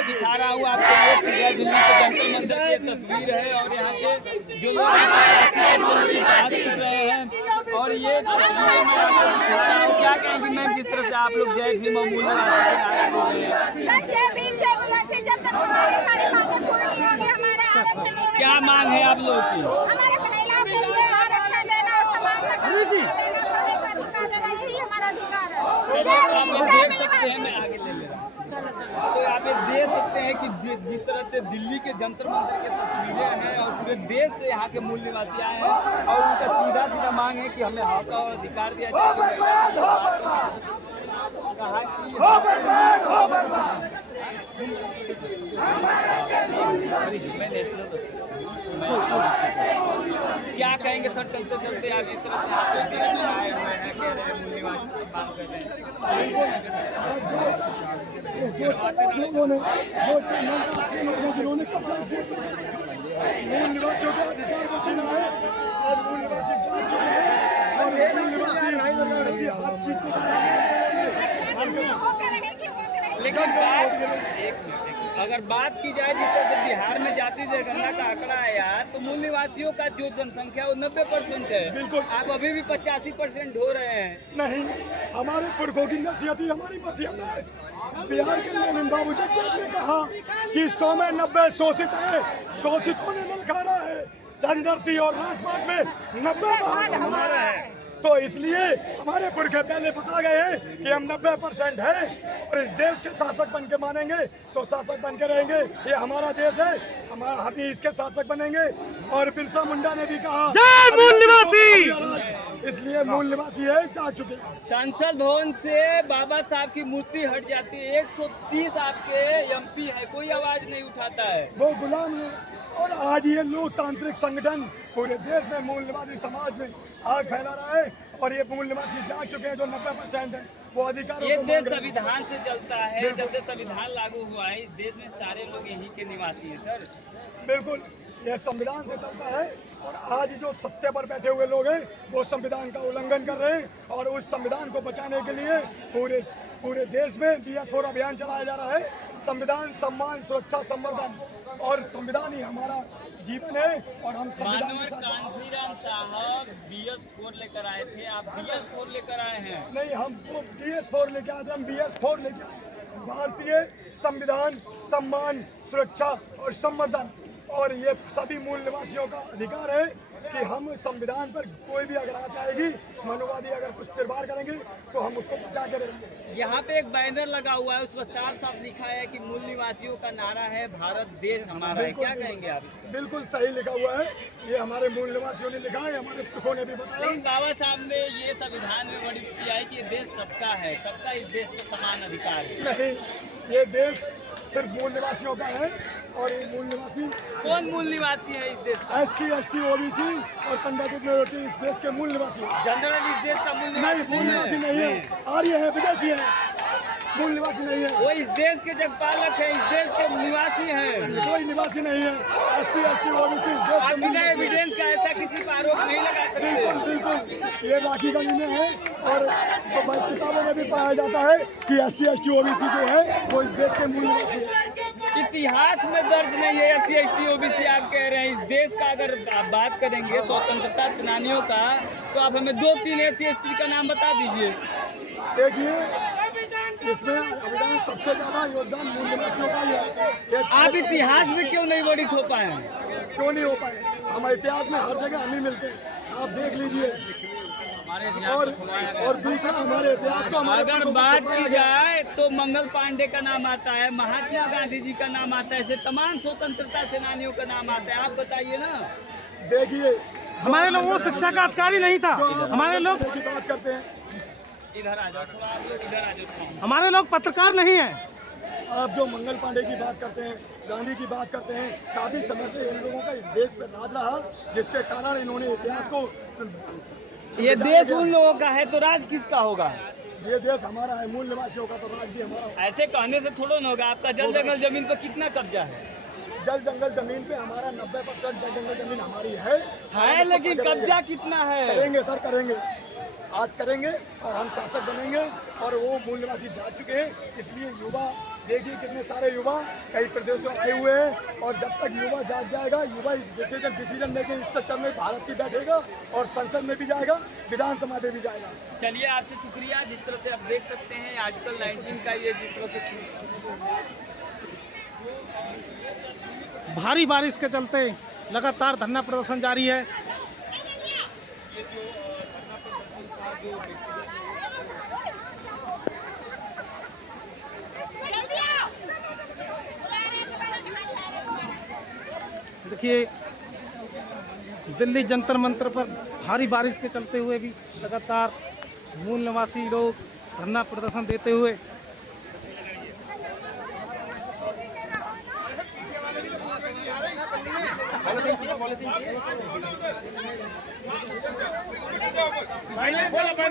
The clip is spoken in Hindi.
दिखा रहा हूँ आपको, ये दिल्ली के जंतर मंदिर की तस्वीर है और यहाँ के जो लोग बात कर रहे हैं और ये क्या कहेंगे मैम, जिस तरह से आप लोग जय भीम और मूल्य क्या मांग है आप लोगों की? हमारे महिलाओं के लिए आरक्षण देना, समाज तक यही हमारा अधिकार है। तो आप ये देख सकते हैं कि जिस तरह से दिल्ली के जंतर मंदिर की तस्वीरें हैं और पूरे देश से यहाँ के मूल निवासी आए हैं और उनका सीधा सीधा मांग है कि हमें हक और अधिकार दिया जाए। क्या कहेंगे सर, चलते चलते आप इस तरह से आए हुए हैं, कह रहे हैं मूल निवासी बात कर रहे हैं। जिन्होंने कब्जा इस देश में मूल निवासियों का अधिकार को छीना है और मूल निवासी जाग चुके हैं और मूल निवासी हर चीज को लेकिन अगर बात की जाए जिस तरह से बिहार में जाति जनगणना का आंकड़ा है यार, तो मूल निवासियों का जो जनसंख्या वो 90% है। बिल्कुल, आप अभी भी 85% हो रहे हैं। नहीं, हमारे पुरखों की नसीहत ही हमारी मसीहत है। बिहार के लेनिन बाबू जगदेव ने कहा कि 100 में 90 शोषित है, शोषितों ने ललकारा है, धनधरती और राजपाट में 90 भाग हमारा है। तो इसलिए हमारे पुरखे पहले बता गए हैं कि हम 90% है और इस देश के शासक बन के मानेंगे तो शासक बन के रहेंगे। ये हमारा देश है, हमारा हम इसके शासक बनेंगे। और बिरसा मुंडा ने भी कहा जय मूल निवासी, इसलिए मूल निवासी है जा चुके हैं। संसद भवन से बाबा साहब की मूर्ति हट जाती है, 130 आपके एमपी है, कोई आवाज नहीं उठाता है, वो गुलाम है। और आज ये लोकतांत्रिक संगठन पूरे देश में मूल निवासी समाज में आग फैला रहा है और ये मूल निवासी जाग चुके हैं जो 90% है, वो अधिकार। ये देश संविधान से चलता है, जब से संविधान लागू हुआ है इस देश में सारे लोग यहीं के निवासी हैं सर। बिल्कुल, ये संविधान से चलता है और आज जो सत्ता पर बैठे हुए लोग हैं वो संविधान का उल्लंघन कर रहे हैं और उस संविधान को बचाने के लिए पूरे देश में BS4 अभियान चलाया जा रहा है। संविधान, सम्मान, सुरक्षा, संवर्धन और संविधान ही हमारा जीवन है और हम संविधान के साथ। कांशीराम साहब BS4 लेकर आए थे, आप BS4 लेकर आए हैं? नहीं, हम तो DS4 लेके आए थे, हम BS4 लेके आए। भारतीय संविधान, सम्मान, सुरक्षा और संवर्धन और ये सभी मूल निवासियों का अधिकार है कि हम संविधान पर कोई भी अगर आ जाएगी, मनुवादी अगर कुछ निर्भर करेंगे तो हम उसको बचा के रहेंगे। यहाँ पे एक बैनर लगा हुआ है, उस पर साफ साफ लिखा है कि मूल निवासियों का नारा है भारत देश हमारा है, क्या कहेंगे आप? बिल्कुल सही लिखा हुआ है, ये हमारे मूल निवासियों ने लिखा है, हमारे पुरखों ने भी बताया। लेकिन बाबा साहब ने ये संविधान में बड़ी किया है कि ये देश सबका है, सबका इस देश में समान अधिकार है। नहीं, ये देश सिर्फ मूल निवासियों का है और ये मूल निवासी कौन मूल निवासी है इस देश का? SC, ST, OBC और कंडक्टेड माइनॉरिटी इस देश के मूल निवासी हैं। जनरल इस देश का मूल निवासी मूल निवासी नहीं है, आर्य है, विदेशी है, मूल निवासी नहीं है। वो इस देश के जगपालक है, इस देश के निवासी हैं, कोई निवासी नहीं है। SC, ST, OBC इस देश आप के बिना एविडेंस का ऐसा किसी पर आरोप नहीं लगा सकते। बिल्कुल, ये राखी गली में है और किताबों में भी पाया जाता है कि SC, ST, OBC जो है वो इस देश के मूल निवासी है। इतिहास में दर्ज नहीं है SC, ST, OBC आप कह रहे हैं। इस देश का अगर आप बात करेंगे स्वतंत्रता सेनानियों का, तो आप हमें 2-3 SC, ST का नाम बता दीजिए। देखिए, इसमें अभियान सबसे ज्यादा योगदान मूल निवासियों का ही है। आप इतिहास में क्यों नहीं बड़ी हो पाए? क्यों नहीं हो पाए? हमारे इतिहास में हर जगह हम ही मिलते हैं, आप देख लीजिए। और दूसरा हमारे इतिहास को अगर बात की जाए तो मंगल पांडे का नाम आता है, महात्मा गांधी जी का नाम आता है, ऐसे तमाम स्वतंत्रता सेनानियों का नाम आता है। आप बताइए ना। देखिए, हमारे लोगों को शिक्षा का अधिकार ही नहीं था। हमारे लोग की बात करते हैं, इधर आ जाओ, थोड़ा आप लोग इधर आ जाओ। हमारे लोग पत्रकार नहीं है, आप जो मंगल पांडे की बात करते हैं, गांधी की बात करते हैं, काफ़ी समय से इन लोगों का इस देश पे राज रहा, जिसके कारण इन्होंने इतिहास को ये देश उन लोगों का है तो राज किसका होगा? ये देश हमारा है, मूल निवासियों का, तो राज भी हमारा है। ऐसे कहने से थोड़ा ना होगा। आपका जल जंगल जमीन पर कितना कब्जा है? जल जंगल जमीन पे हमारा 90% जल जंगल जमीन हमारी है, लेकिन कब्जा कितना है? करेंगे सर, करेंगे, आज करेंगे और हम शासक बनेंगे। और वो मूल निवासी जा चुके हैं, इसलिए युवा देखिए कितने सारे युवा कई प्रदेशों आए हुए हैं। और जब तक युवा जाग जाएगा, युवा इस डिसीजन मेकिंग स्ट्रक्चर में भारत की बैठेगा और संसद में भी जाएगा, विधानसभा में भी जाएगा। चलिए, आपसे शुक्रिया। जिस तरह से आप देख सकते हैं आर्टिकल 19 का ये जिस तरह से भारी बारिश के चलते लगातार धरना प्रदर्शन जारी है। देखिए, दिल्ली जंतर मंतर पर भारी बारिश के चलते हुए भी लगातार मूल निवासी लोग धरना प्रदर्शन देते हुए